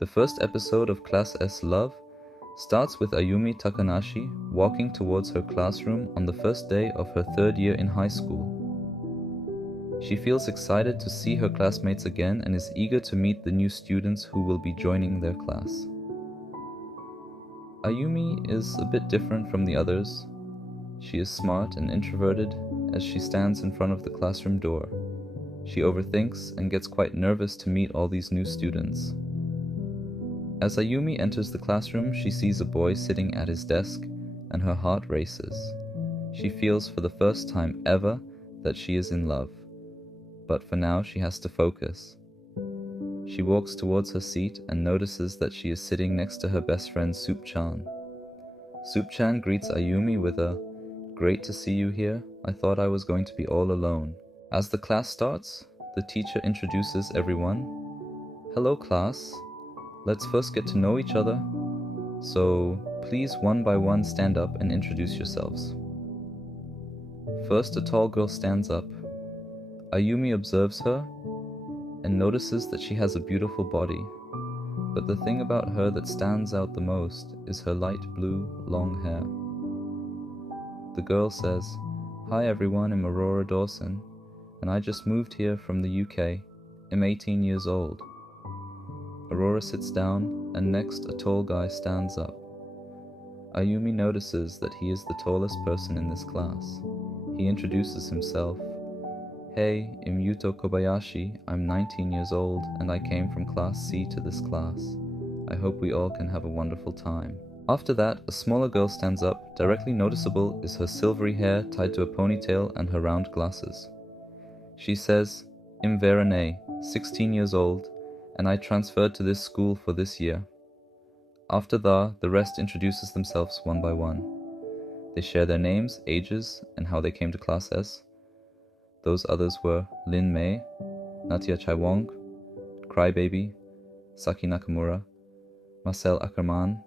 The first episode of Class S Love starts with Ayumi Takanashi walking towards her classroom on the first day of her third year in high school. She feels excited to see her classmates again and is eager to meet the new students who will be joining their class. Ayumi is a bit different from the others. She is smart and introverted as she stands in front of the classroom door. She overthinks and gets quite nervous to meet all these new students. As Ayumi enters the classroom, she sees a boy sitting at his desk and her heart races. She feels for the first time ever that she is in love, but for now she has to focus. She walks towards her seat and notices that she is sitting next to her best friend Soup-chan. Soup-chan greets Ayumi with a "Great to see you here. I thought I was going to be all alone." As the class starts, the teacher introduces everyone. "Hello class. Let's first get to know each other. So please one by one stand up and introduce yourselves." First, a tall girl stands up. Ayumi observes her and notices that she has a beautiful body. But the thing about her that stands out the most is her light blue, long hair. The girl says, "Hi everyone, I'm Aurora Dawson, and I just moved here from the UK. I'm 18 years old." Aurora sits down, and next a tall guy stands up. Ayumi notices that he is the tallest person in this class. He introduces himself. "Hey, I'm Yuto Kobayashi. I'm 19 years old, and I came from Class C to this class. I hope we all can have a wonderful time." After that, a smaller girl stands up. Directly noticeable is her silvery hair tied to a ponytail and her round glasses. She says, "I'm Verone, 16 years old, and I transferred to this school for this year." After that, the rest introduces themselves one by one. They share their names, ages, and how they came to Class S. Those others were Lin Mei, Natia Chaiwong, Crybaby, Saki Nakamura, Marcel Ackermann,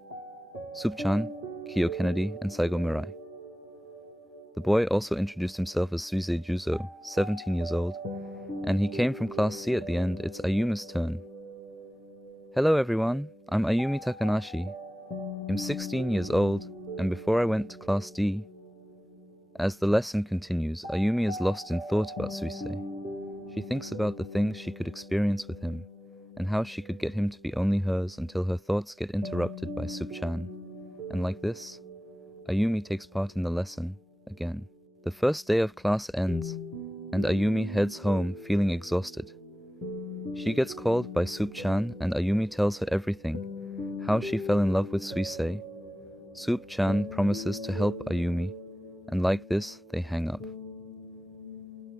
Soup-chan, Kiyo Kennedy, and Saigo Mirai. The boy also introduced himself as Suisei Juzo, 17 years old, and he came from Class C at the end. It's Ayumi's turn. "Hello everyone, I'm Ayumi Takanashi. I'm 16 years old, and before I went to Class D." As the lesson continues, Ayumi is lost in thought about Suisei. She thinks about the things she could experience with him, and how she could get him to be only hers until her thoughts get interrupted by Soup-chan. And like this, Ayumi takes part in the lesson again. The first day of class ends, and Ayumi heads home feeling exhausted. She gets called by Soup-chan, and Ayumi tells her everything, how she fell in love with Suisei. Soup-chan promises to help Ayumi, and like this, they hang up.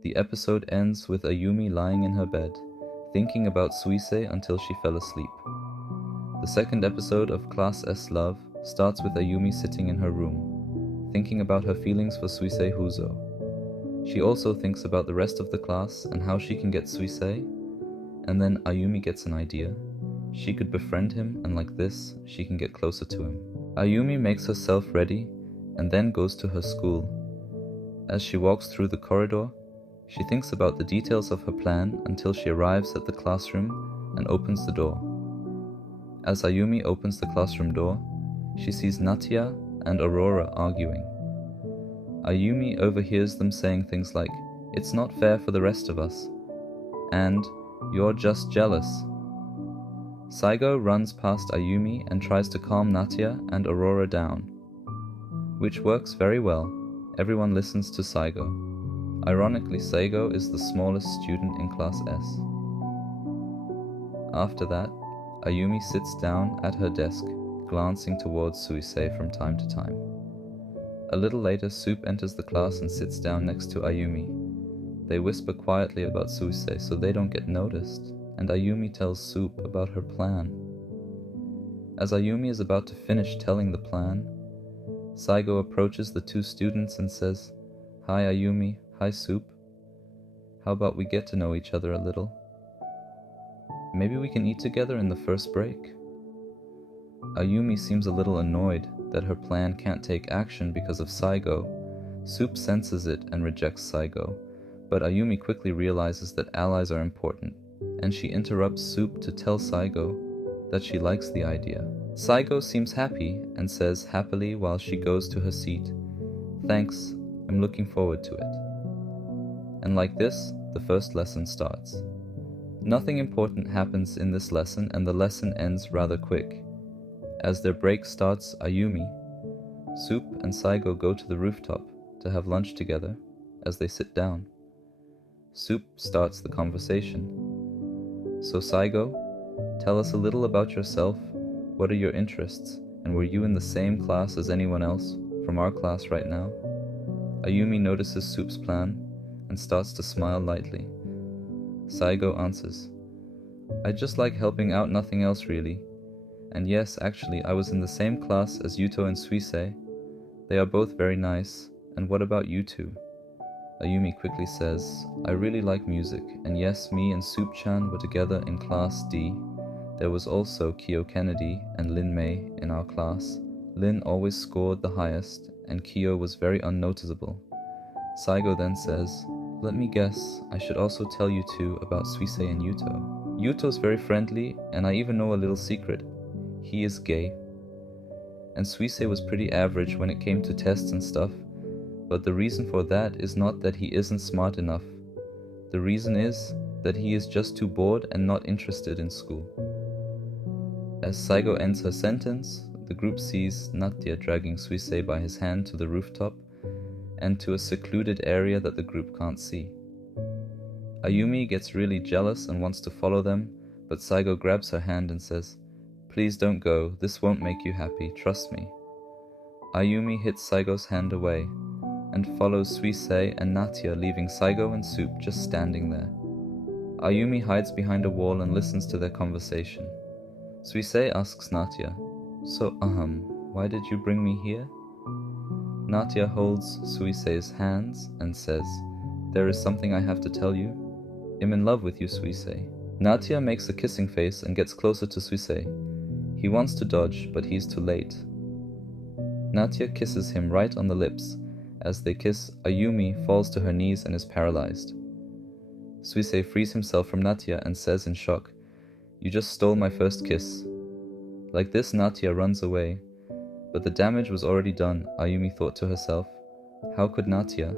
The episode ends with Ayumi lying in her bed, thinking about Suisei until she fell asleep. The second episode of Class S Love starts with Ayumi sitting in her room, thinking about her feelings for Suisei Huzo. She also thinks about the rest of the class and how she can get Suisei, and then Ayumi gets an idea. She could befriend him, and like this, she can get closer to him. Ayumi makes herself ready and then goes to her school. As she walks through the corridor, she thinks about the details of her plan until she arrives at the classroom and opens the door. As Ayumi opens the classroom door, she sees Natia and Aurora arguing. Ayumi overhears them saying things like, "It's not fair for the rest of us," and "You're just jealous." Saigo runs past Ayumi and tries to calm Natia and Aurora down, which works very well. Everyone listens to Saigo. Ironically, Saigo is the smallest student in Class S. After that, Ayumi sits down at her desk, glancing towards Suisei from time to time. A little later, Soup enters the class and sits down next to Ayumi. They whisper quietly about Suisei so they don't get noticed, and Ayumi tells Soup about her plan. As Ayumi is about to finish telling the plan, Saigo approaches the two students and says, "Hi Ayumi, hi Soup. How about we get to know each other a little? Maybe we can eat together in the first break?" Ayumi seems a little annoyed that her plan can't take action because of Saigo. Soup senses it and rejects Saigo, but Ayumi quickly realizes that allies are important, and she interrupts Soup to tell Saigo that she likes the idea. Saigo seems happy and says happily while she goes to her seat, "Thanks, I'm looking forward to it." And like this, the first lesson starts. Nothing important happens in this lesson, and the lesson ends rather quick. As their break starts, Ayumi, Soup and Saigo go to the rooftop to have lunch together. As they sit down, Soup starts the conversation. "So Saigo, tell us a little about yourself. What are your interests? And were you in the same class as anyone else from our class right now?" Ayumi notices Soup's plan and starts to smile lightly. Saigo answers, "I just like helping out, nothing else really. And yes, actually, I was in the same class as Yuto and Suisei. They are both very nice. And what about you two?" Ayumi quickly says, "I really like music, and yes, me and Soup-chan were together in Class D. There was also Kyo Kennedy and Lin Mei in our class. Lin always scored the highest, and Kyo was very unnoticeable." Saigo then says, "Let me guess, I should also tell you two about Suisei and Yuto. Yuto's very friendly, and I even know a little secret. He is gay. And Suisei was pretty average when it came to tests and stuff, but the reason for that is not that he isn't smart enough. The reason is that he is just too bored and not interested in school." As Saigo ends her sentence, the group sees Natya dragging Suisei by his hand to the rooftop and to a secluded area that the group can't see. Ayumi gets really jealous and wants to follow them, but Saigo grabs her hand and says, "Please don't go, this won't make you happy, trust me." Ayumi hits Saigo's hand away and follows Suisei and Natya, leaving Saigo and Soup just standing there. Ayumi hides behind a wall and listens to their conversation. Suisei asks Natya, "So, why did you bring me here?" Natya holds Suisei's hands and says, "There is something I have to tell you. I'm in love with you, Suisei." Natya makes a kissing face and gets closer to Suisei. He wants to dodge, but he's too late. Natya kisses him right on the lips. As they kiss, Ayumi falls to her knees and is paralyzed. Suisei frees himself from Natya and says in shock, "You just stole my first kiss." Like this, Natya runs away. But the damage was already done, Ayumi thought to herself. How could Natya?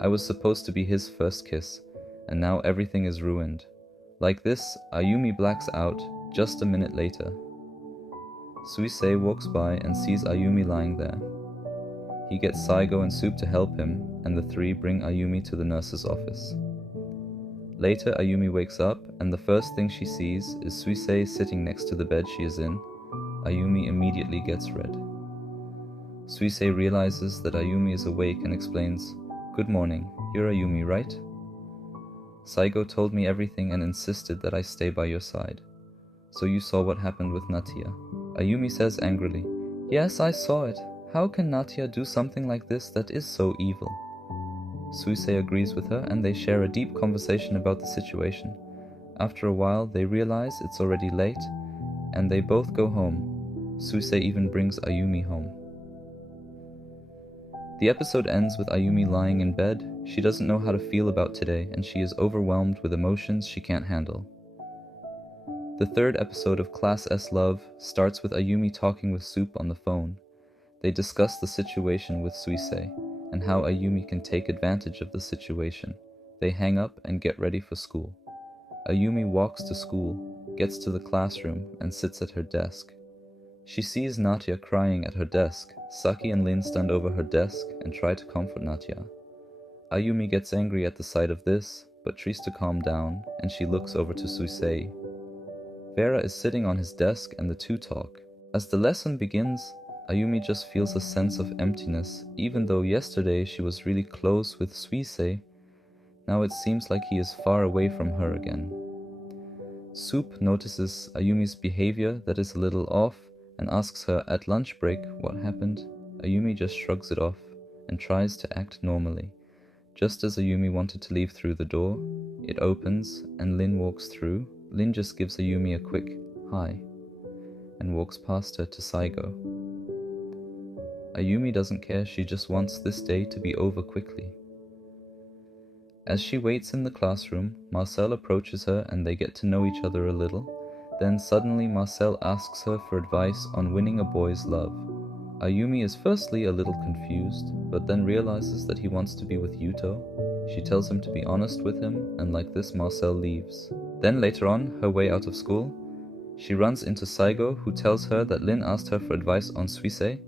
I was supposed to be his first kiss, and now everything is ruined. Like this, Ayumi blacks out just a minute later. Suisei walks by and sees Ayumi lying there. He gets Saigo and Soup to help him, and the three bring Ayumi to the nurse's office. Later, Ayumi wakes up, and the first thing she sees is Suisei sitting next to the bed she is in. Ayumi immediately gets red. Suisei realizes that Ayumi is awake and explains, "Good morning, you're Ayumi, right? Saigo told me everything and insisted that I stay by your side. So you saw what happened with Natya." Ayumi says angrily, "Yes, I saw it. How can Natya do something like this that is so evil?" Suisei agrees with her, and they share a deep conversation about the situation. After a while, they realize it's already late, and they both go home. Suisei even brings Ayumi home. The episode ends with Ayumi lying in bed. She doesn't know how to feel about today, and she is overwhelmed with emotions she can't handle. The third episode of Class S Love starts with Ayumi talking with Soup on the phone. They discuss the situation with Suisei, and how Ayumi can take advantage of the situation. They hang up and get ready for school. Ayumi walks to school, gets to the classroom, and sits at her desk. She sees Natya crying at her desk. Saki and Lin stand over her desk and try to comfort Natya. Ayumi gets angry at the sight of this, but tries to calm down, and she looks over to Suisei. Vera is sitting on his desk and the two talk. As the lesson begins, Ayumi just feels a sense of emptiness. Even though yesterday she was really close with Suisei, now it seems like he is far away from her again. Soup notices Ayumi's behavior that is a little off and asks her at lunch break what happened. Ayumi just shrugs it off and tries to act normally. Just as Ayumi wanted to leave through the door, it opens and Lin walks through. Lin just gives Ayumi a quick hi and walks past her to Saigo. Ayumi doesn't care, she just wants this day to be over quickly. As she waits in the classroom, Marcel approaches her and they get to know each other a little. Then suddenly Marcel asks her for advice on winning a boy's love. Ayumi is firstly a little confused, but then realizes that he wants to be with Yuto. She tells him to be honest with him, and like this Marcel leaves. Then later on, her way out of school, she runs into Saigo, who tells her that Lin asked her for advice on Suisei.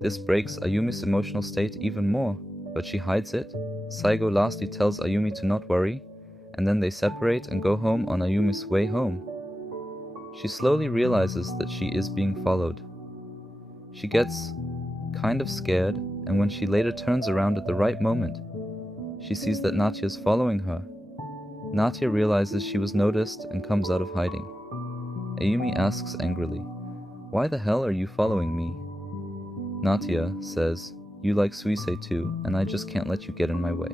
This breaks Ayumi's emotional state even more, but she hides it. Saigo lastly tells Ayumi to not worry, and then they separate and go home on Ayumi's way home. She slowly realizes that she is being followed. She gets kind of scared, and when she later turns around at the right moment, she sees that Natya is following her. Natya realizes she was noticed and comes out of hiding. Ayumi asks angrily, "Why the hell are you following me?" Natya says, "You like Suisei too, and I just can't let you get in my way."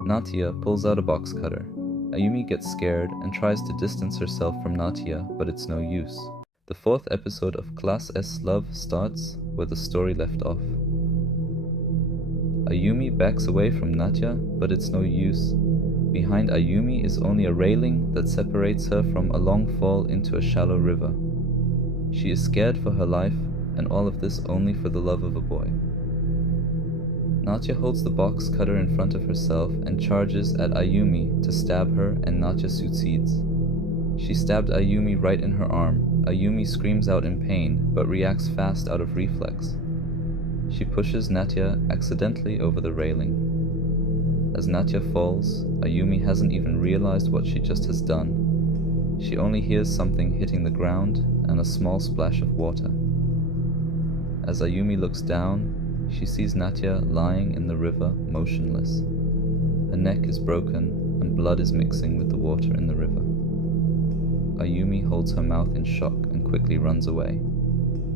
Natya pulls out a box cutter. Ayumi gets scared and tries to distance herself from Natya, but it's no use. The 4th episode of Class S Love starts where the story left off. Ayumi backs away from Natya, but it's no use. Behind Ayumi is only a railing that separates her from a long fall into a shallow river. She is scared for her life, and all of this only for the love of a boy. Natya holds the box cutter in front of herself and charges at Ayumi to stab her, and Natya succeeds. She stabbed Ayumi right in her arm. Ayumi screams out in pain, but reacts fast out of reflex. She pushes Natya accidentally over the railing. As Natya falls, Ayumi hasn't even realized what she just has done. She only hears something hitting the ground and a small splash of water. As Ayumi looks down, she sees Natya lying in the river, motionless. Her neck is broken, and blood is mixing with the water in the river. Ayumi holds her mouth in shock and quickly runs away.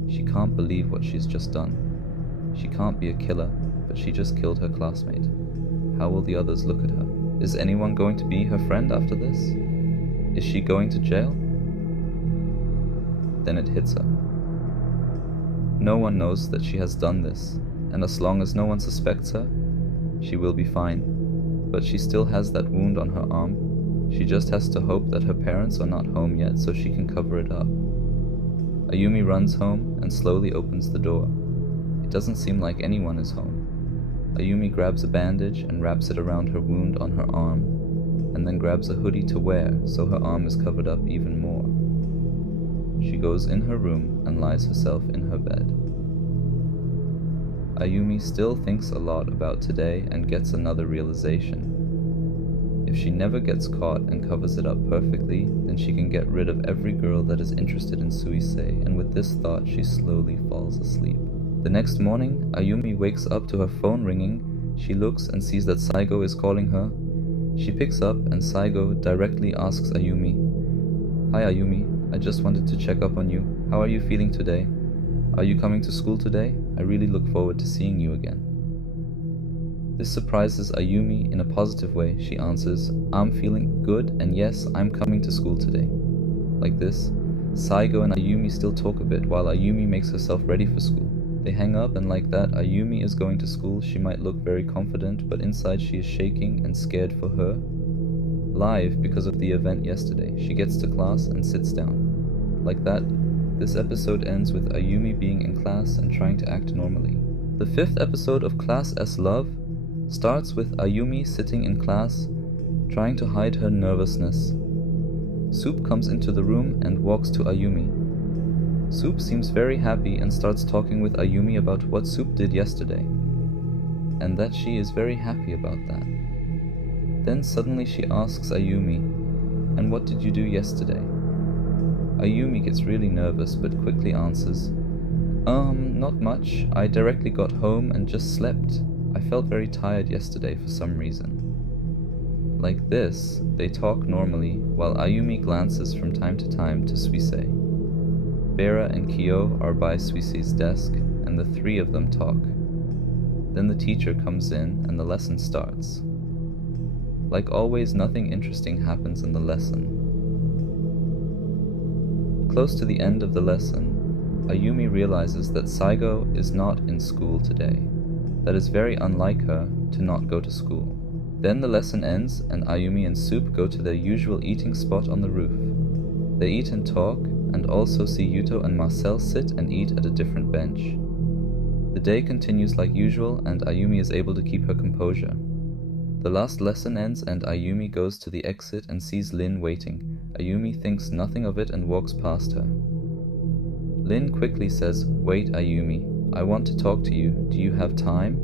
She can't believe what she's just done. She can't be a killer, but she just killed her classmate. How will the others look at her? Is anyone going to be her friend after this? Is she going to jail? Then it hits her. No one knows that she has done this, and as long as no one suspects her, she will be fine. But she still has that wound on her arm. She just has to hope that her parents are not home yet so she can cover it up. Ayumi runs home and slowly opens the door. It doesn't seem like anyone is home. Ayumi grabs a bandage and wraps it around her wound on her arm, and then grabs a hoodie to wear so her arm is covered up even more. She goes in her room and lies herself in her bed. Ayumi still thinks a lot about today and gets another realization. If she never gets caught and covers it up perfectly, then she can get rid of every girl that is interested in Suisei, and with this thought she slowly falls asleep. The next morning, Ayumi wakes up to her phone ringing. She looks and sees that Saigo is calling her. She picks up and Saigo directly asks Ayumi, "Hi Ayumi, I just wanted to check up on you. How are you feeling today? Are you coming to school today? I really look forward to seeing you again." This surprises Ayumi in a positive way. She answers, "I'm feeling good, and yes, I'm coming to school today." Like this, Saigo and Ayumi still talk a bit while Ayumi makes herself ready for school. They hang up, and like that, Ayumi is going to school. She might look very confident, but inside she is shaking and scared for her life because of the event yesterday. She gets to class and sits down. Like that, this episode ends with Ayumi being in class and trying to act normally. The 5th episode of Class S Love starts with Ayumi sitting in class, trying to hide her nervousness. Soup comes into the room and walks to Ayumi. Soup seems very happy and starts talking with Ayumi about what Soup did yesterday, and that she is very happy about that. Then suddenly she asks Ayumi, "And what did you do yesterday?" Ayumi gets really nervous but quickly answers, Not much. I directly got home and just slept. I felt very tired yesterday for some reason." Like this, they talk normally while Ayumi glances from time to time to Suisei. Vera and Kyo are by Suisei's desk, and the three of them talk. Then the teacher comes in and the lesson starts. Like always, nothing interesting happens in the lesson. Close to the end of the lesson, Ayumi realizes that Saigo is not in school today. That is very unlike her to not go to school. Then the lesson ends and Ayumi and Soup go to their usual eating spot on the roof. They eat and talk, and also see Yuto and Marcel sit and eat at a different bench. The day continues like usual, and Ayumi is able to keep her composure. The last lesson ends and Ayumi goes to the exit and sees Lin waiting. Ayumi thinks nothing of it and walks past her. Lin quickly says, "Wait, Ayumi, I want to talk to you. Do you have time?"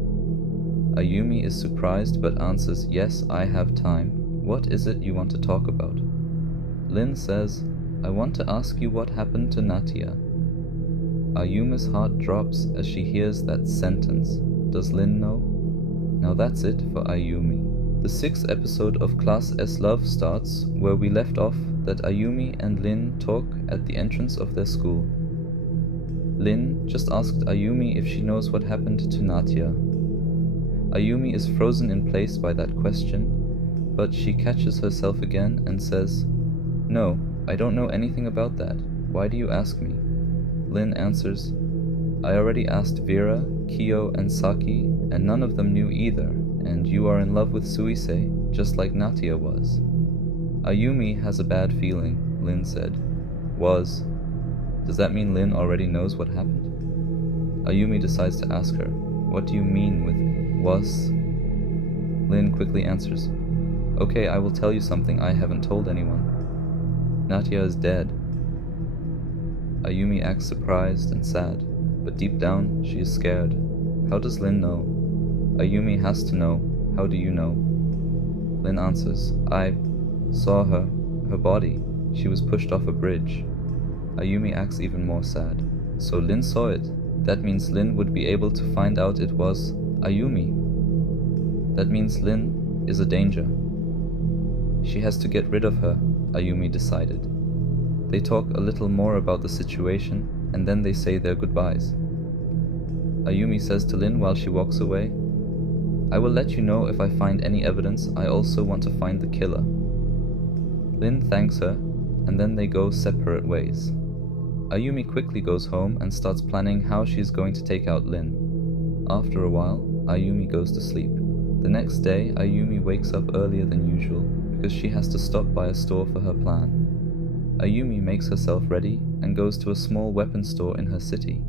Ayumi is surprised but answers, "Yes, I have time. What is it you want to talk about?" Lin says, "I want to ask you what happened to Natia." Ayumi's heart drops as she hears that sentence. Does Lin know? Now that's it for Ayumi. The 6th episode of Class S Love starts where we left off, that Ayumi and Lin talk at the entrance of their school. Lin just asked Ayumi if she knows what happened to Natia. Ayumi is frozen in place by that question, but she catches herself again and says, "No, I don't know anything about that. Why do you ask me?" Lin answers, "I already asked Vera, Kyo, and Saki, and none of them knew either, and you are in love with Suisei, just like Natia was." "Ayumi has a bad feeling," Lin said. Was. Does that mean Lin already knows what happened? Ayumi decides to ask her, "What do you mean with was?" Lin quickly answers, "Okay, I will tell you something I haven't told anyone. Natia is dead." Ayumi acts surprised and sad, but deep down she is scared. How does Lin know? Ayumi has to know. How do you know? Lin answers, "I saw her body. She was pushed off a bridge." Ayumi acts even more sad. So Lin saw it. That means Lin would be able to find out it was Ayumi. That means Lin is a danger. She has to get rid of her, Ayumi decided. They talk a little more about the situation, and then they say their goodbyes. Ayumi says to Lin while she walks away, "I will let you know if I find any evidence. I also want to find the killer." Lin thanks her, and then they go separate ways. Ayumi quickly goes home and starts planning how she is going to take out Lin. After a while, Ayumi goes to sleep. The next day, Ayumi wakes up earlier than usual because she has to stop by a store for her plan. Ayumi makes herself ready and goes to a small weapon store in her city.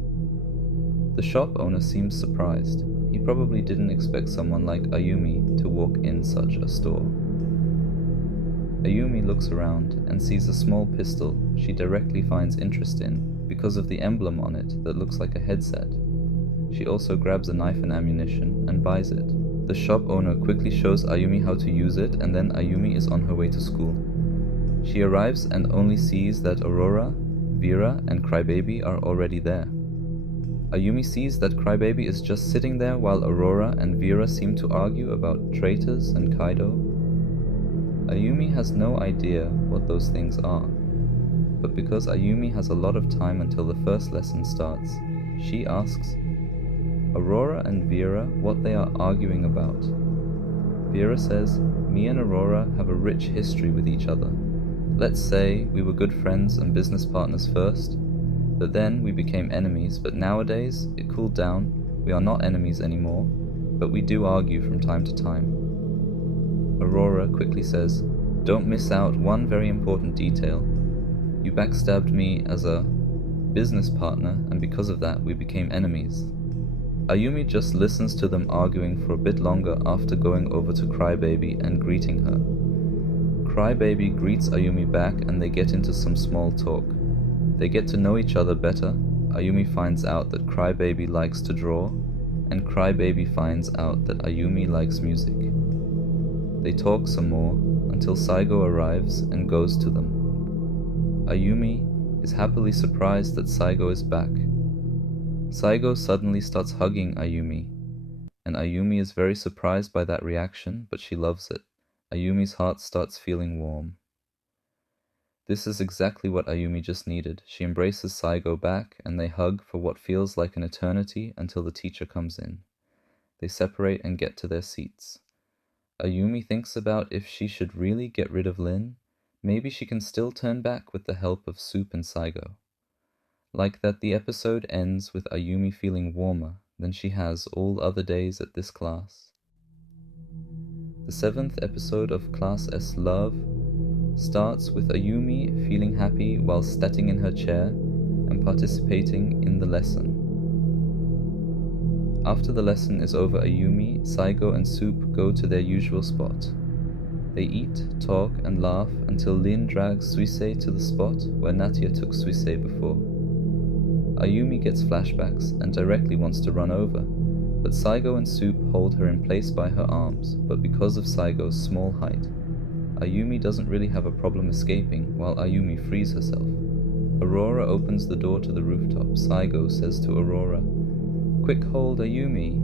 The shop owner seems surprised. He probably didn't expect someone like Ayumi to walk in such a store. Ayumi looks around and sees a small pistol she directly finds interest in because of the emblem on it that looks like a headset. She also grabs a knife and ammunition and buys it. The shop owner quickly shows Ayumi how to use it, and then Ayumi is on her way to school. She arrives and only sees that Aurora, Vera, and Crybaby are already there. Ayumi sees that Crybaby is just sitting there while Aurora and Vera seem to argue about traitors and Kaido. Ayumi has no idea what those things are, but because Ayumi has a lot of time until the first lesson starts, she asks Aurora and Vera what they are arguing about. Vera says, "Me and Aurora have a rich history with each other. Let's say we were good friends and business partners first, but then we became enemies, but nowadays it cooled down, we are not enemies anymore, but we do argue from time to time." Aurora quickly says, "Don't miss out one very important detail. You backstabbed me as a business partner, and because of that we became enemies." Ayumi just listens to them arguing for a bit longer after going over to Crybaby and greeting her. Crybaby greets Ayumi back and they get into some small talk. They get to know each other better. Ayumi finds out that Crybaby likes to draw, and Crybaby finds out that Ayumi likes music. They talk some more until Saigo arrives and goes to them. Ayumi is happily surprised that Saigo is back. Saigo suddenly starts hugging Ayumi, and Ayumi is very surprised by that reaction, but she loves it. Ayumi's heart starts feeling warm. This is exactly what Ayumi just needed. She embraces Saigo back, and they hug for what feels like an eternity until the teacher comes in. They separate and get to their seats. Ayumi thinks about if she should really get rid of Lin. Maybe she can still turn back with the help of Soup and Saigo. Like that, the episode ends with Ayumi feeling warmer than she has all other days at this class. The 7th episode of Class S Love starts with Ayumi feeling happy while sitting in her chair and participating in the lesson. After the lesson is over, Ayumi, Saigo, and Soup go to their usual spot. They eat, talk, and laugh until Lin drags Suisei to the spot where Natia took Suisei before. Ayumi gets flashbacks and directly wants to run over, but Saigo and Soup hold her in place by her arms, but because of Saigo's small height, Ayumi doesn't really have a problem escaping while Ayumi frees herself. Aurora opens the door to the rooftop. Saigo says to Aurora, "Quick hold Ayumi."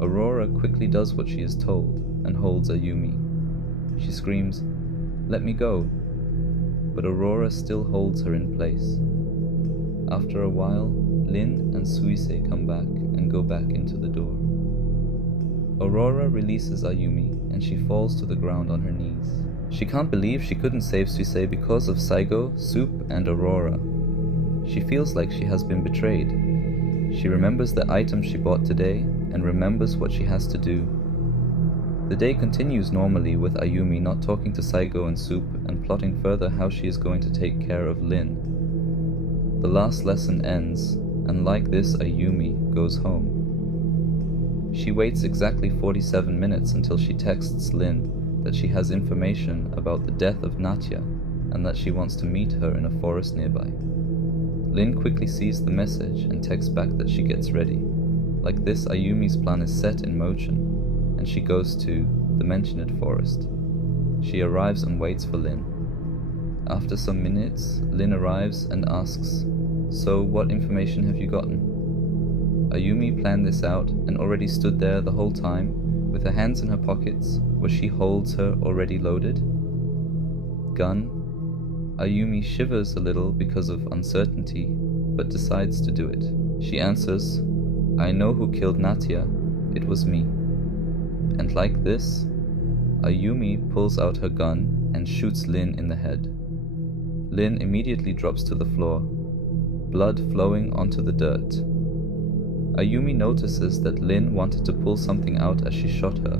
Aurora quickly does what she is told and holds Ayumi. She screams, "Let me go," but Aurora still holds her in place. After a while, Lin and Suisei come back and go back into the door. Aurora releases Ayumi and she falls to the ground on her knees. She can't believe she couldn't save Suisei because of Saigo, Soup, and Aurora. She feels like she has been betrayed. She remembers the items she bought today and remembers what she has to do. The day continues normally with Ayumi not talking to Saigo and Soup and plotting further how she is going to take care of Lin. The last lesson ends, and like this, Ayumi goes home. She waits exactly 47 minutes until she texts Lin that she has information about the death of Natia and that she wants to meet her in a forest nearby. Lin quickly sees the message and texts back that she gets ready. Like this, Ayumi's plan is set in motion, and she goes to the mentioned forest. She arrives and waits for Lin. After some minutes, Lin arrives and asks, "So, what information have you gotten?" Ayumi planned this out and already stood there the whole time, with her hands in her pockets, where she holds her already loaded gun. Ayumi shivers a little because of uncertainty, but decides to do it. She answers, "I know who killed Natia. It was me." And like this, Ayumi pulls out her gun and shoots Lin in the head. Lin immediately drops to the floor, blood flowing onto the dirt. Ayumi notices that Lin wanted to pull something out as she shot her.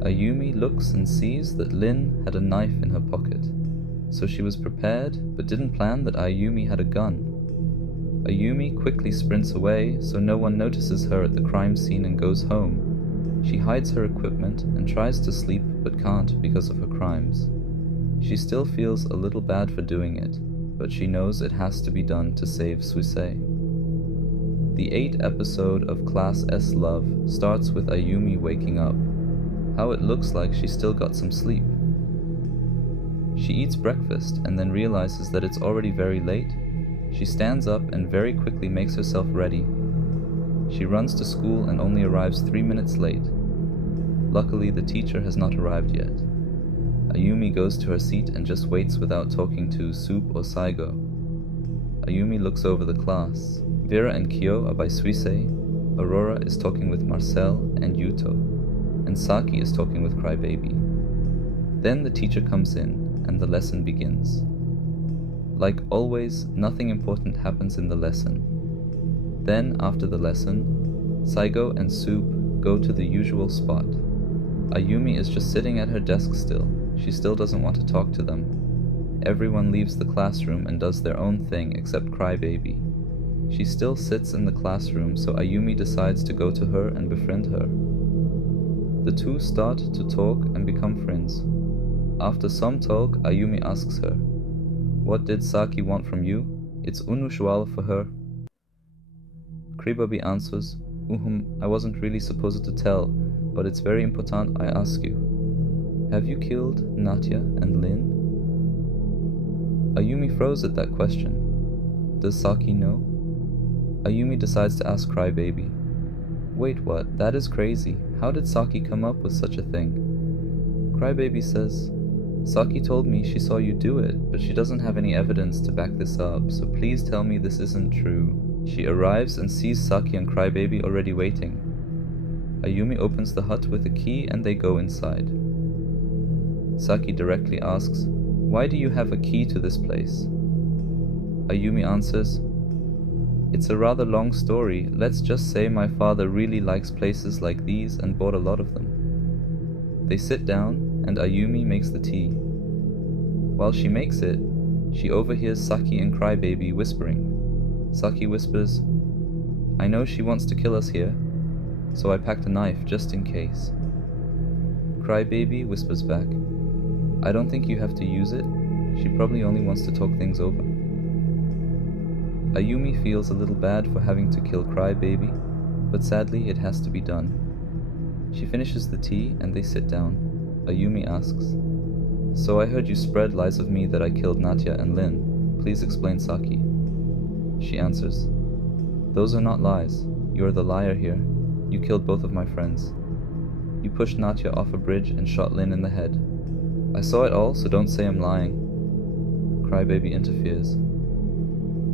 Ayumi looks and sees that Lin had a knife in her pocket, so she was prepared but didn't plan that Ayumi had a gun. Ayumi quickly sprints away so no one notices her at the crime scene and goes home. She hides her equipment and tries to sleep but can't because of her crimes. She still feels a little bad for doing it, but she knows it has to be done to save Suisei. The 8th episode of Class S Love starts with Ayumi waking up. How it looks like she still got some sleep. She eats breakfast and then realizes that it's already very late. She stands up and very quickly makes herself ready. She runs to school and only arrives 3 minutes late. Luckily, the teacher has not arrived yet. Ayumi goes to her seat and just waits without talking to Soup or Saigo. Ayumi looks over the class. Vera and Kyo are by Suisei, Aurora is talking with Marcel and Yuto, and Saki is talking with Crybaby. Then the teacher comes in, and the lesson begins. Like always, nothing important happens in the lesson. Then, after the lesson, Saigo and Soup go to the usual spot. Ayumi is just sitting at her desk still. She still doesn't want to talk to them. Everyone leaves the classroom and does their own thing except Crybaby. She still sits in the classroom, so Ayumi decides to go to her and befriend her. The two start to talk and become friends. After some talk, Ayumi asks her, "What did Saki want from you? It's unusual for her." Crybaby answers, I wasn't really supposed to tell, but it's very important I ask you. Have you killed Natia and Lin?" Ayumi froze at that question. Does Saki know? Ayumi decides to ask Crybaby. Wait, what? That is crazy. How did Saki come up with such a thing? Crybaby says, Saki told me she saw you do it, but she doesn't have any evidence to back this up, so please tell me this isn't true. She arrives and sees Saki and Crybaby already waiting. Ayumi opens the hut with a key and they go inside. Saki directly asks, "Why do you have a key to this place?" Ayumi answers, "It's a rather long story. Let's just say my father really likes places like these and bought a lot of them." They sit down and Ayumi makes the tea. While she makes it, she overhears Saki and Crybaby whispering. Saki whispers, "I know she wants to kill us here, so I packed a knife just in case." Crybaby whispers back, "I don't think you have to use it. She probably only wants to talk things over." Ayumi feels a little bad for having to kill Crybaby, but sadly it has to be done. She finishes the tea and they sit down. Ayumi asks, "So I heard you spread lies of me that I killed Natya and Lin. Please explain, Saki." She answers, "Those are not lies. You are the liar here. You killed both of my friends. You pushed Natya off a bridge and shot Lin in the head. I saw it all, so don't say I'm lying." Crybaby interferes.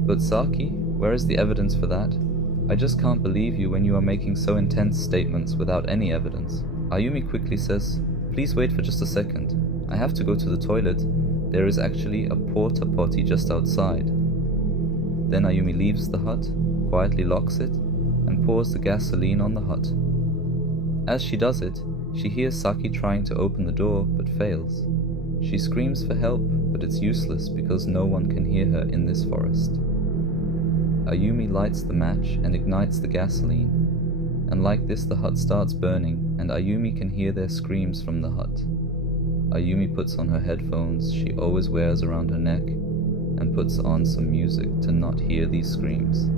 "But Saki, where is the evidence for that? I just can't believe you when you are making so intense statements without any evidence." Ayumi quickly says, "Please wait for just a second. I have to go to the toilet. There is actually a porta potty just outside." Then Ayumi leaves the hut, quietly locks it, and pours the gasoline on the hut. As she does it, she hears Saki trying to open the door, but fails. She screams for help, but it's useless because no one can hear her in this forest. Ayumi lights the match and ignites the gasoline, and like this the hut starts burning, and Ayumi can hear their screams from the hut. Ayumi puts on her headphones she always wears around her neck, and puts on some music to not hear these screams.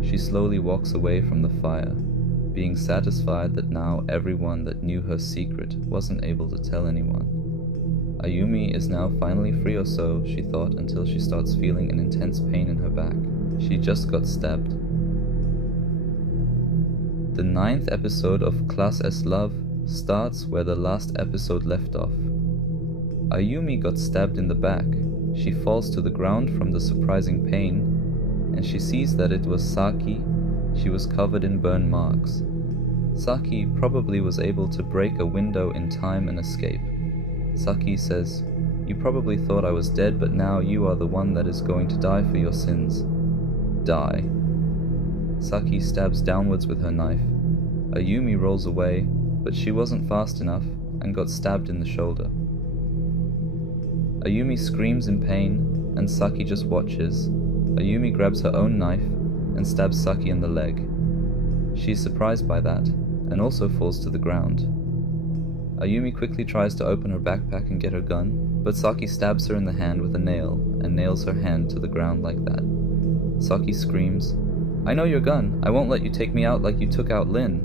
She slowly walks away from the fire, being satisfied that now everyone that knew her secret wasn't able to tell anyone. Ayumi is now finally free, or so she thought, until she starts feeling an intense pain in her back. She just got stabbed. The 9th episode of Class S Love starts where the last episode left off. Ayumi got stabbed in the back. She falls to the ground from the surprising pain, and she sees that it was Saki. She was covered in burn marks. Saki probably was able to break a window in time and escape. Saki says, "You probably thought I was dead, but now you are the one that is going to die for your sins. Die." Saki stabs downwards with her knife. Ayumi rolls away, but she wasn't fast enough and got stabbed in the shoulder. Ayumi screams in pain, and Saki just watches. Ayumi grabs her own knife and stabs Saki in the leg. She is surprised by that, and also falls to the ground. Ayumi quickly tries to open her backpack and get her gun, but Saki stabs her in the hand with a nail, and nails her hand to the ground like that. Saki screams, "I know your gun. I won't let you take me out like you took out Lin."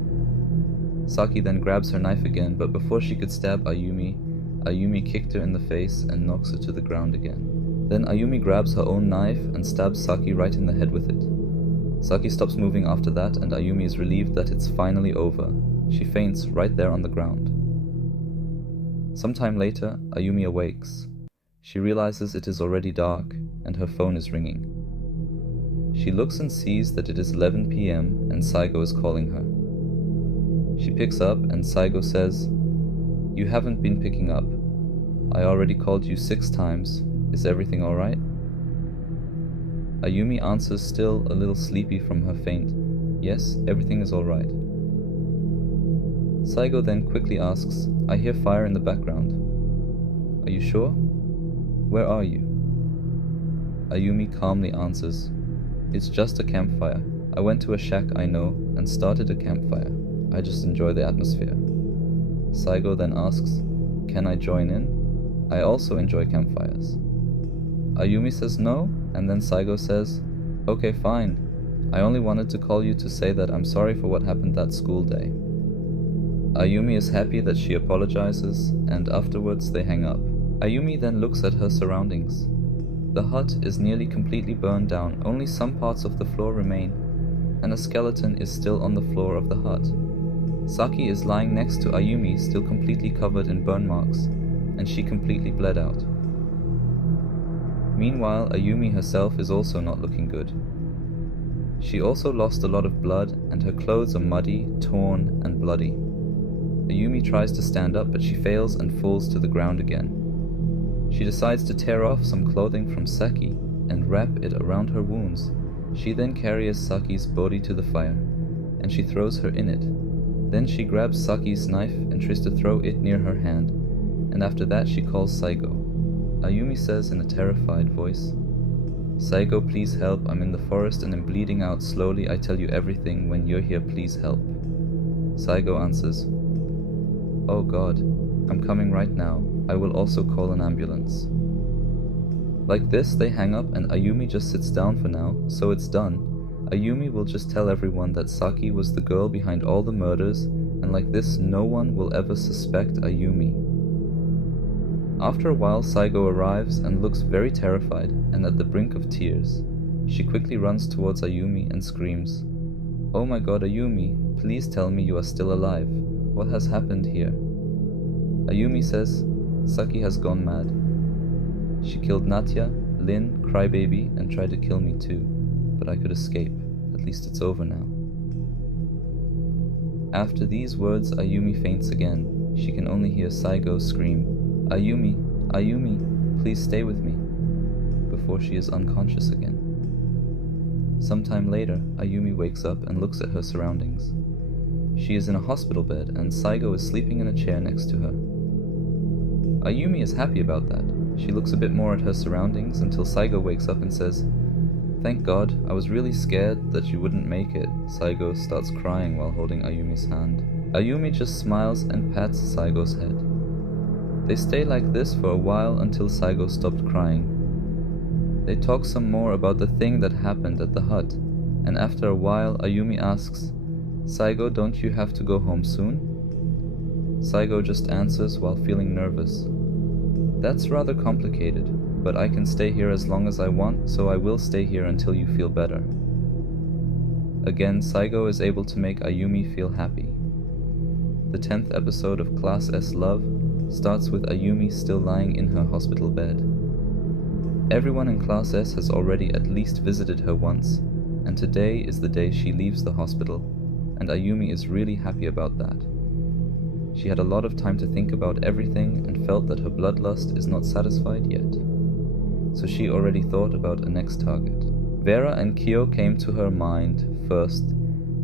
Saki then grabs her knife again, but before she could stab Ayumi, Ayumi kicked her in the face and knocks her to the ground again. Then Ayumi grabs her own knife and stabs Saki right in the head with it. Saki stops moving after that, and Ayumi is relieved that it's finally over. She faints right there on the ground. Sometime later, Ayumi awakes. She realizes it is already dark, and her phone is ringing. She looks and sees that it is 11 p.m. and Saigo is calling her. She picks up, and Saigo says, "You haven't been picking up. I already called you 6 times. Is everything alright?" Ayumi answers, still a little sleepy from her faint, "Yes, everything is alright." Saigo then quickly asks, "I hear fire in the background. Are you sure? Where are you?" Ayumi calmly answers, "It's just a campfire. I went to a shack I know and started a campfire. I just enjoy the atmosphere." Saigo then asks, "Can I join in? I also enjoy campfires." Ayumi says no, and then Saigo says, "Okay, fine. I only wanted to call you to say that I'm sorry for what happened that school day." Ayumi is happy that she apologizes, and afterwards they hang up. Ayumi then looks at her surroundings. The hut is nearly completely burned down, only some parts of the floor remain, and a skeleton is still on the floor of the hut. Saki is lying next to Ayumi, still completely covered in burn marks, and she completely bled out. Meanwhile, Ayumi herself is also not looking good. She also lost a lot of blood, and her clothes are muddy, torn, and bloody. Ayumi tries to stand up, but she fails and falls to the ground again. She decides to tear off some clothing from Saki and wrap it around her wounds. She then carries Saki's body to the fire, and she throws her in it. Then she grabs Saki's knife and tries to throw it near her hand, and after that she calls Saigo. Ayumi says in a terrified voice, "Saigo, please help. I'm in the forest and I'm bleeding out slowly. I tell you everything. When you're here, please help." Saigo answers, "Oh God, I'm coming right now. I will also call an ambulance." Like this, they hang up and Ayumi just sits down for now, so it's done. Ayumi will just tell everyone that Saki was the girl behind all the murders, and like this, no one will ever suspect Ayumi. After a while, Saigo arrives and looks very terrified and at the brink of tears. She quickly runs towards Ayumi and screams, "Oh my God, Ayumi, please tell me you are still alive. What has happened here?" Ayumi says, "Saki has gone mad. She killed Natya, Lin, Crybaby, and tried to kill me too, but I could escape. At least it's over now." After these words, Ayumi faints again. She can only hear Saigo scream, "Ayumi, Ayumi, please stay with me," before she is unconscious again. Sometime later, Ayumi wakes up and looks at her surroundings. She is in a hospital bed and Saigo is sleeping in a chair next to her. Ayumi is happy about that. She looks a bit more at her surroundings until Saigo wakes up and says, "Thank God, I was really scared that you wouldn't make it." Saigo starts crying while holding Ayumi's hand. Ayumi just smiles and pats Saigo's head. They stay like this for a while until Saigo stopped crying. They talk some more about the thing that happened at the hut, and after a while Ayumi asks, "Saigo, don't you have to go home soon?" Saigo just answers while feeling nervous, "That's rather complicated, but I can stay here as long as I want, so I will stay here until you feel better." Again, Saigo is able to make Ayumi feel happy. The 10th episode of Class S Love starts with Ayumi still lying in her hospital bed. Everyone in Class S has already at least visited her once, and today is the day she leaves the hospital, and Ayumi is really happy about that. She had a lot of time to think about everything and felt that her bloodlust is not satisfied yet. So she already thought about a next target. Vera and Kyo came to her mind first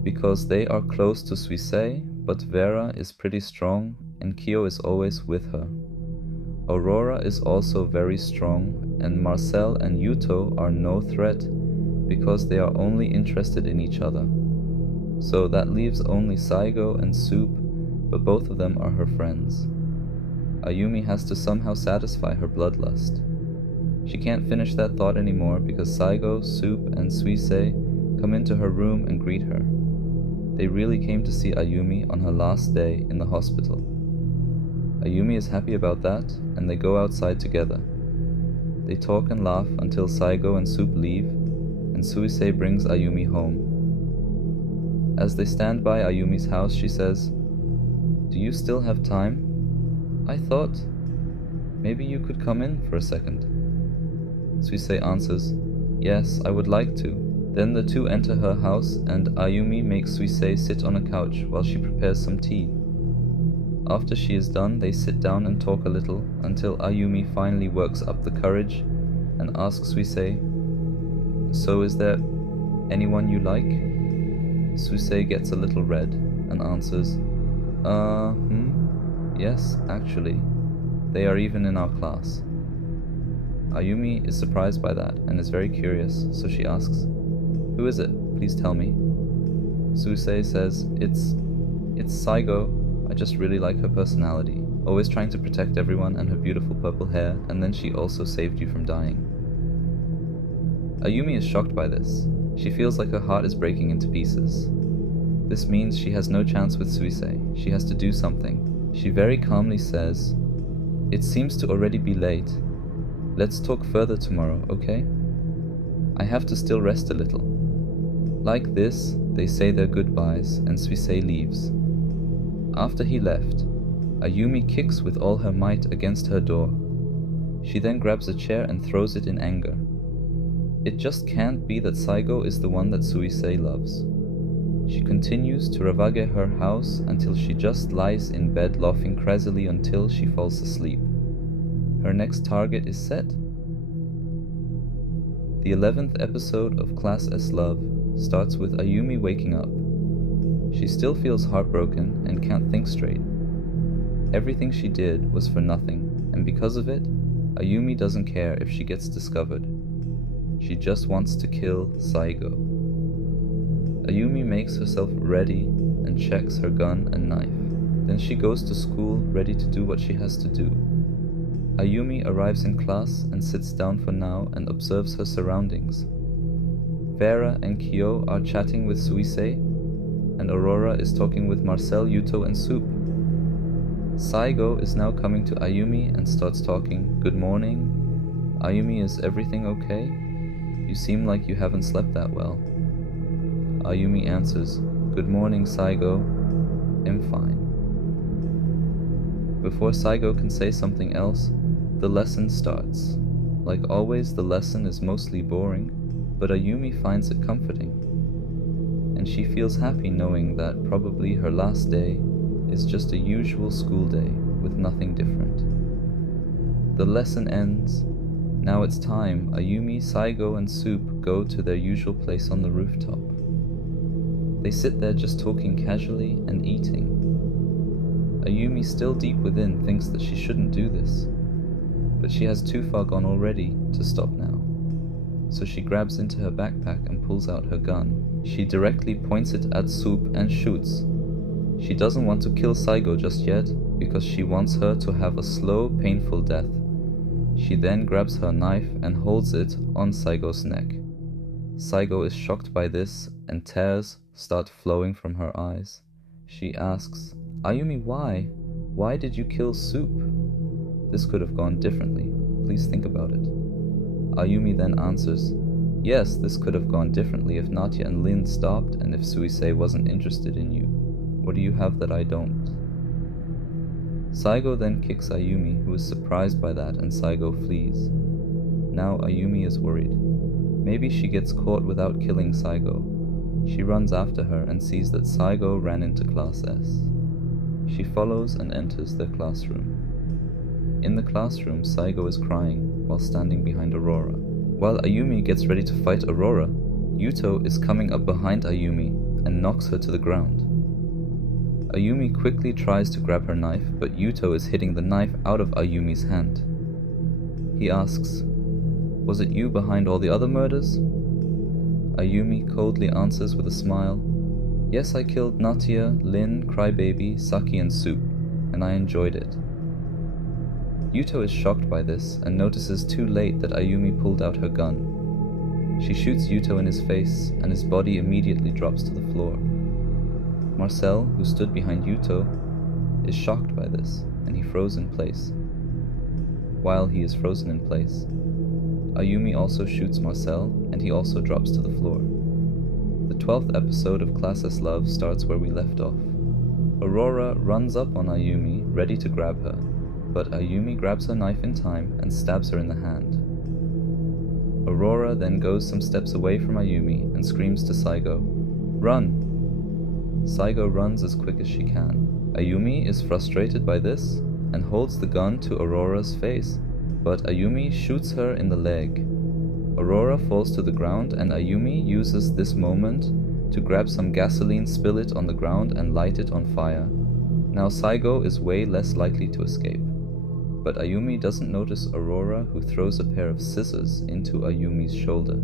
because they are close to Suisei, but Vera is pretty strong and Kyo is always with her. Aurora is also very strong, and Marcel and Yuto are no threat because they are only interested in each other. So that leaves only Saigo and Soup, but both of them are her friends. Ayumi has to somehow satisfy her bloodlust. She can't finish that thought anymore because Saigo, Soup, and Suisei come into her room and greet her. They really came to see Ayumi on her last day in the hospital. Ayumi is happy about that, and they go outside together. They talk and laugh until Saigo and Soup leave, and Suisei brings Ayumi home. As they stand by Ayumi's house, she says, "Do you still have time? I thought maybe you could come in for a second." Suisei answers, "Yes, I would like to." Then the two enter her house and Ayumi makes Suisei sit on a couch while she prepares some tea. After she is done, they sit down and talk a little until Ayumi finally works up the courage and asks Suisei, "So is there anyone you like?" Suisei gets a little red and answers, Yes, actually. They are even in our class." Ayumi is surprised by that and is very curious, so she asks, "Who is it? Please tell me." Suisei says, It's Saigo. I just really like her personality, always trying to protect everyone and her beautiful purple hair, and then she also saved you from dying." Ayumi is shocked by this. She feels like her heart is breaking into pieces. This means she has no chance with Suisei. She has to do something. She very calmly says, "It seems to already be late. Let's talk further tomorrow, okay? I have to still rest a little." Like this, they say their goodbyes and Suisei leaves. After he left, Ayumi kicks with all her might against her door. She then grabs a chair and throws it in anger. It just can't be that Saigo is the one that Suisei loves. She continues to ravage her house until she just lies in bed laughing crazily until she falls asleep. Her next target is set. The 11th episode of Class S Love starts with Ayumi waking up. She still feels heartbroken and can't think straight. Everything she did was for nothing, and because of it, Ayumi doesn't care if she gets discovered. She just wants to kill Saigo. Ayumi makes herself ready and checks her gun and knife. Then she goes to school, ready to do what she has to do. Ayumi arrives in class and sits down for now and observes her surroundings. Vera and Kyo are chatting with Suisei, and Aurora is talking with Marcel, Yuto, and Soup. Saigo is now coming to Ayumi and starts talking. Good morning. Ayumi, is everything okay? You seem like you haven't slept that well. Ayumi answers, Good morning, Saigo. I'm fine. Before Saigo can say something else, the lesson starts. Like always, the lesson is mostly boring, but Ayumi finds it comforting. And she feels happy knowing that probably her last day is just a usual school day with nothing different. The lesson ends. Now it's time. Ayumi, Saigo, and Soup go to their usual place on the rooftop. They sit there just talking casually and eating. Ayumi, still deep within, thinks that she shouldn't do this, but she has too far gone already to stop now. So she grabs into her backpack and pulls out her gun. She directly points it at Soup and shoots. She doesn't want to kill Saigo just yet, because she wants her to have a slow, painful death. She then grabs her knife and holds it on Saigo's neck. Saigo is shocked by this, and tears start flowing from her eyes. She asks, Ayumi, why? Why did you kill Soup? This could have gone differently. Please think about it. Ayumi then answers, Yes, this could have gone differently if Nadia and Lin stopped and if Suisei wasn't interested in you. What do you have that I don't? Saigo then kicks Ayumi, who is surprised by that, and Saigo flees. Now Ayumi is worried. Maybe she gets caught without killing Saigo. She runs after her and sees that Saigo ran into Class S. She follows and enters their classroom. In the classroom, Saigo is crying while standing behind Aurora. While Ayumi gets ready to fight Aurora, Yuto is coming up behind Ayumi and knocks her to the ground. Ayumi quickly tries to grab her knife, but Yuto is hitting the knife out of Ayumi's hand. He asks, Was it you behind all the other murders? Ayumi coldly answers with a smile, Yes, I killed Natia, Lin, Crybaby, Saki, and Soup, and I enjoyed it. Yuto is shocked by this and notices too late that Ayumi pulled out her gun. She shoots Yuto in his face, and his body immediately drops to the floor. Marcel, who stood behind Yuto, is shocked by this, and he froze in place. While he is frozen in place, Ayumi also shoots Marcel, and he also drops to the floor. The 12th episode of Class S Love starts where we left off. Aurora runs up on Ayumi, ready to grab her, but Ayumi grabs her knife in time and stabs her in the hand. Aurora then goes some steps away from Ayumi and screams to Saigo, Run! Saigo runs as quick as she can. Ayumi is frustrated by this and holds the gun to Aurora's face, but Ayumi shoots her in the leg. Aurora falls to the ground, and Ayumi uses this moment to grab some gasoline, spill it on the ground, and light it on fire. Now Saigo is way less likely to escape, but Ayumi doesn't notice Aurora, who throws a pair of scissors into Ayumi's shoulder.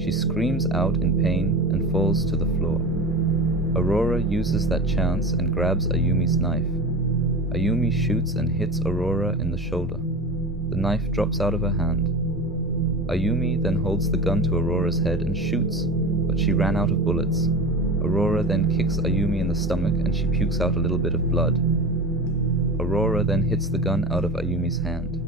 She screams out in pain and falls to the floor. Aurora uses that chance and grabs Ayumi's knife. Ayumi shoots and hits Aurora in the shoulder. The knife drops out of her hand. Ayumi then holds the gun to Aurora's head and shoots, but she ran out of bullets. Aurora then kicks Ayumi in the stomach and she pukes out a little bit of blood. Aurora then hits the gun out of Ayumi's hand.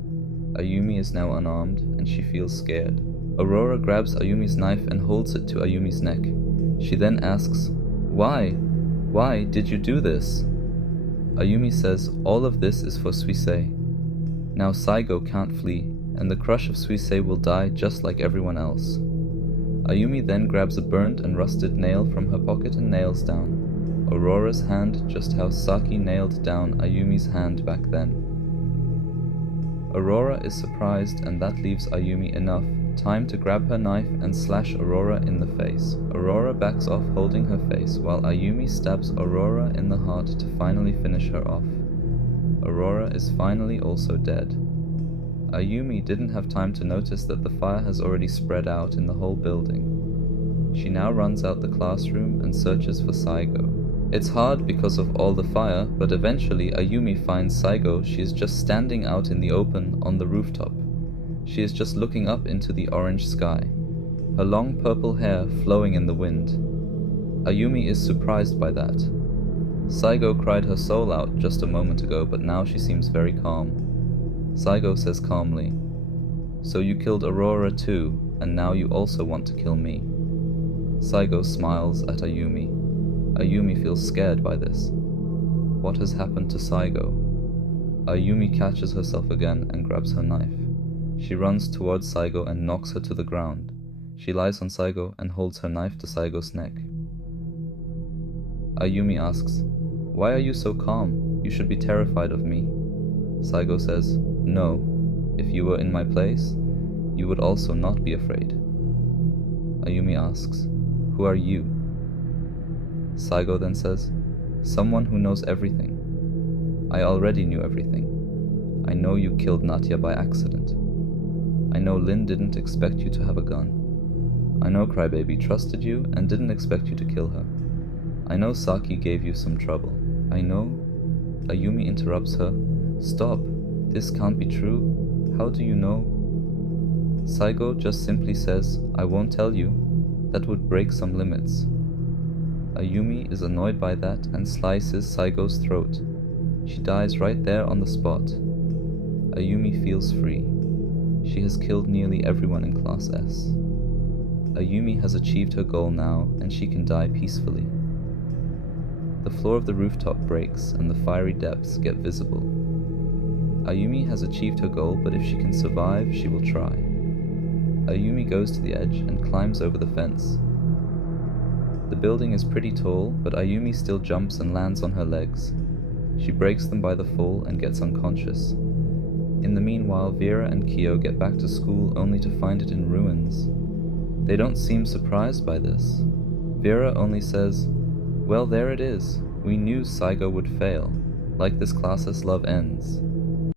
Ayumi is now unarmed and she feels scared. Aurora grabs Ayumi's knife and holds it to Ayumi's neck. She then asks, Why? Why did you do this? Ayumi says all of this is for Suisei. Now Saigo can't flee, and the crush of Suisei will die just like everyone else. Ayumi then grabs a burnt and rusted nail from her pocket and nails down Aurora's hand just how Saki nailed down Ayumi's hand back then. Aurora is surprised, and that leaves Ayumi enough time to grab her knife and slash Aurora in the face. Aurora backs off holding her face, while Ayumi stabs Aurora in the heart to finally finish her off. Aurora is finally also dead. Ayumi didn't have time to notice that the fire has already spread out in the whole building. She now runs out the classroom and searches for Saigo. It's hard because of all the fire, but eventually Ayumi finds Saigo. She is just standing out in the open on the rooftop. She is just looking up into the orange sky, her long purple hair flowing in the wind. Ayumi is surprised by that. Saigo cried her soul out just a moment ago, but now she seems very calm. Saigo says calmly, "So you killed Aurora too, and now you also want to kill me." Saigo smiles at Ayumi. Ayumi feels scared by this. What has happened to Saigo? Ayumi catches herself again and grabs her knife. She runs towards Saigo and knocks her to the ground. She lies on Saigo and holds her knife to Saigo's neck. Ayumi asks, "Why are you so calm? You should be terrified of me." Saigo says, "No, if you were in my place, you would also not be afraid." Ayumi asks, "Who are you?" Saigo then says, "Someone who knows everything. I already knew everything. I know you killed Natya by accident. I know Lin didn't expect you to have a gun. I know Crybaby trusted you and didn't expect you to kill her. I know Saki gave you some trouble. I know..." Ayumi interrupts her. "Stop. This can't be true. How do you know?" Saigo just simply says, "I won't tell you. That would break some limits." Ayumi is annoyed by that and slices Saigo's throat. She dies right there on the spot. Ayumi feels free. She has killed nearly everyone in Class S. Ayumi has achieved her goal now, and she can die peacefully. The floor of the rooftop breaks and the fiery depths get visible. Ayumi has achieved her goal, but if she can survive, she will try. Ayumi goes to the edge and climbs over the fence. The building is pretty tall, but Ayumi still jumps and lands on her legs. She breaks them by the fall and gets unconscious. In the meanwhile, Vera and Kyo get back to school only to find it in ruins. They don't seem surprised by this. Vera only says, "Well, there it is. We knew Saigo would fail. Like this class's love ends."